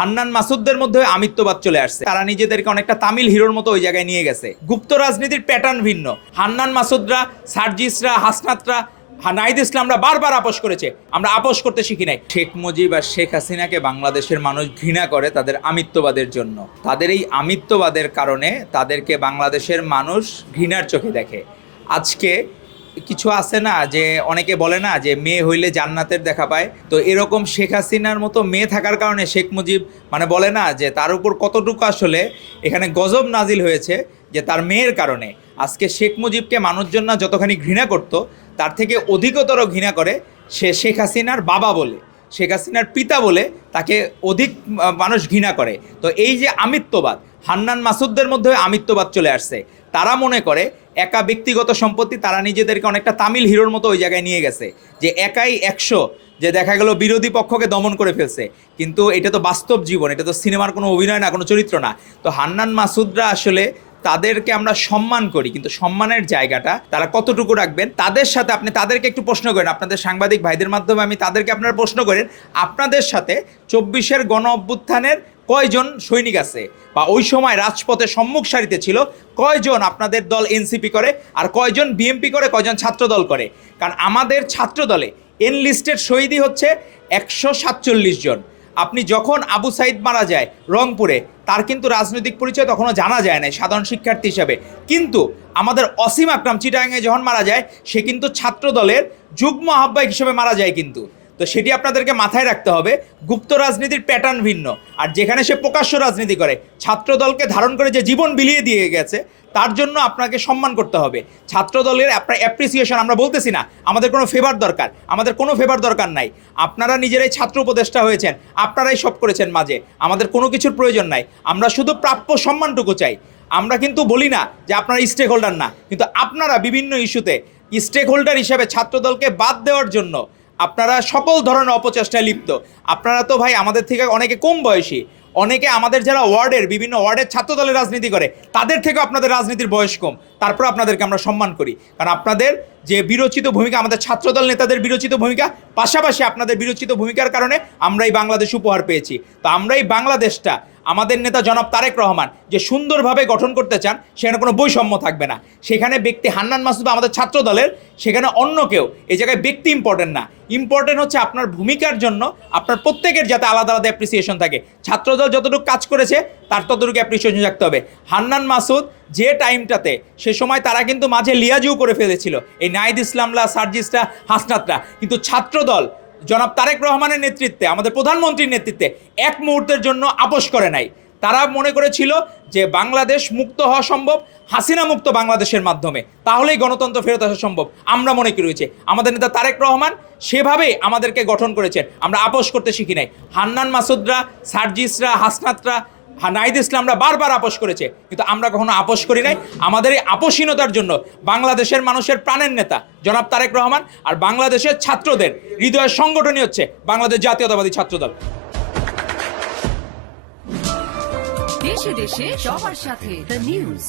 হান্নান মাসুদদের মধ্যে আমিত্ববাদ চলে আসছে। তারা নিজেদেরকে অনেকটা তামিল হিরোর মতো ওই জায়গায় নিয়ে গেছে। গুপ্ত রাজনীতির প্যাটার্ন ভিন্ন। হান্নান মাসুদরা, সার্জিসরা, হাসনাতরা, নাহিদ ইসলামরা বারবার আপোষ করেছে, আমরা আপোষ করতে শিখি নাই। শেখ মুজিব আর শেখ হাসিনাকে বাংলাদেশের মানুষ ঘৃণা করে তাদের আমিত্ববাদের জন্য। তাদের এই আমিত্ববাদের কারণে তাদেরকে বাংলাদেশের মানুষ ঘৃণার চোখে দেখে। আজকে কিছু আছে না যে অনেকে বলে না যে মেয়ে হইলে জান্নাতের দেখা পায়, তো এরকম শেখ হাসিনার মতো মেয়ে থাকার কারণে শেখ মুজিব বলে না যে তার উপর কতটুকু আসলে এখানে গজব নাজিল হয়েছে যে তার মেয়ের কারণে। আজকে শেখ মুজিবকে মানুষজন না যতখানি ঘৃণা করত, তার থেকে অধিকতর ঘৃণা করে সে শেখ হাসিনার বাবা বলে, শেখ হাসিনার পিতা বলে তাকে অধিক মানুষ ঘৃণা করে। তো এই যে আমিত্ববাদ, হান্নান মাসুদদের মধ্যে আমিত্ববাদ চলে আসছে। তারা মনে করে একা ব্যক্তিগত সম্পত্তি, তারা নিজেদেরকে অনেকটা তামিল হিরোর মতো ওই জায়গায় নিয়ে গেছে যে একাই 100, যে দেখা গেল বিরোধী পক্ষকে দমন করে ফেলছে। কিন্তু এটা তো বাস্তব জীবন, এটা তো সিনেমার কোনো অভিনয় না, কোনো চরিত্র না। তো হান্নান মাসুদরা আসলে তাদেরকে আমরা সম্মান করি, কিন্তু সম্মানের জায়গাটা তারা কতটুকু রাখবেন তাদের সাথে আপনি তাদেরকে একটু প্রশ্ন করেন। আপনাদের সাংবাদিক ভাইদের মাধ্যমে আমি তাদেরকে আপনারা প্রশ্ন করেন, আপনাদের সাথে 24-এর গণ অভ্যুত্থানের কয়জন সৈনিক আছে, বা ওই সময় রাজপথে সম্মুখ সারিতে ছিল কয়জন আপনাদের দল এনসিপি করে, আর কয়জন বিএমপি করে, কয়জন ছাত্র দল করে? কারণ আমাদের ছাত্র দলে এনলিস্টেড শহীদই হচ্ছে 147 জন। আপনি যখন আবু সাইদ মারা যায় রংপুরে, তার কিন্তু রাজনৈতিক পরিচয় তখনও জানা যায় না সাধারণ শিক্ষার্থী হিসাবে। কিন্তু আমাদের অসীম আকরাম চিটাগাংয়ে যখন মারা যায়, সে কিন্তু ছাত্র দলের যুগ্ম আহ্বায়ক হিসেবে মারা যায় কিন্তু। তো সেটি আপনাদেরকে মাথায় রাখতে হবে। গুপ্ত রাজনীতির প্যাটার্ন ভিন্ন। আর যেখানে সে প্রকাশ্য রাজনীতি করে, ছাত্র দলকে ধারণ করে যে জীবন বিলিয়ে দিয়ে গেছে, তার জন্য আপনাকে সম্মান করতে হবে। ছাত্র দলের আপনার অ্যাপ্রিসিয়েশন আমরা বলতেছি না আমাদের কোনো ফেভার দরকার, আমাদের কোনো ফেভার দরকার নাই। আপনারা নিজেরাই ছাত্র উপদেষ্টা হয়েছেন, আপনারাই সব করেছেন মাঝে, আমাদের কোনো কিছুর প্রয়োজন নাই। আমরা শুধু প্রাপ্য সম্মানটুকু চাই। আমরা কিন্তু বলি না যে আপনারা স্টেক হোল্ডার না, কিন্তু আপনারা বিভিন্ন ইস্যুতে স্টেক হোল্ডার হিসেবে ছাত্রদলকে বাদ দেওয়ার জন্য আপনারা সকল ধরনের অপচেষ্টায় লিপ্ত। আপনারা তো ভাই আমাদের থেকে অনেকে কম বয়সী, অনেকে আমাদের যারা বিভিন্ন ওয়ার্ডের ছাত্র দলের রাজনীতি করে, তাদের থেকে আপনাদের রাজনীতির বয়স কম, তারপর আপনাদেরকে আমরা সম্মান করি। কারণ আপনাদের যে বিরোচিত ভূমিকা, আমাদের ছাত্রদল নেতাদের বিরোচিত ভূমিকা, পাশাপাশি আপনাদের বিরোচিত ভূমিকার কারণে আমরা এই বাংলাদেশ উপহার পেয়েছি। তো আমরা এই বাংলাদেশটা আমাদের নেতা জনাব তারেক রহমান যে সুন্দরভাবে গঠন করতে চান, সেখানে কোনো বৈষম্য থাকবে না। সেখানে ব্যক্তি হান্নান মাসুদ আমাদের ছাত্র দলের, সেখানে অন্য কেউ, এই জায়গায় ব্যক্তি ইম্পর্টেন্ট না। ইম্পর্টেন্ট হচ্ছে আপনার ভূমিকার জন্য আপনার প্রত্যেকের যাতে আলাদা আলাদা অ্যাপ্রিসিয়েশন থাকে। ছাত্রদল যতটুকু কাজ করেছে তার ততটুকু অ্যাপ্রিসিয়েশন রাখতে হবে। হান্নান মাসুদ যে টাইমটাতে, সে সময় তারা কিন্তু মাঝে লিয়াজু করে ফেলেছিল এই নাহিদ ইসলামরা, সার্জিসরা, হাসনাতরা, কিন্তু ছাত্রদল জনাব তারেক রহমানের নেতৃত্বে, আমাদের প্রধানমন্ত্রীর নেতৃত্বে এক মুহূর্তের জন্য আপোষ করে নাই। তারা মনে করেছিল যে বাংলাদেশ মুক্ত হওয়া সম্ভব হাসিনা মুক্ত বাংলাদেশের মাধ্যমে, তাহলেই গণতন্ত্র ফেরত আসা সম্ভব। আমরা মনে করেছি আমাদের নেতা তারেক রহমান সেভাবেই আমাদেরকে গঠন করেছেন, আমরা আপোষ করতে শিখি নাই। হান্নান মাসুদরা, সার্জিসরা, হাসনাতরা, নাহিদ ইসলামরা বারবার আপোষ করেছে, কিন্তু আমরা কখনো আপোষ করি নাই। আমাদের এই আপোষহীনতার জন্য বাংলাদেশের মানুষের প্রাণের নেতা জনাব তারেক রহমান আর বাংলাদেশের ছাত্রদের হৃদয়ের সংগঠনই হচ্ছে বাংলাদেশ জাতীয়তাবাদী ছাত্রদল। দেশে দেশে সবার সাথে দ্য নিউজ।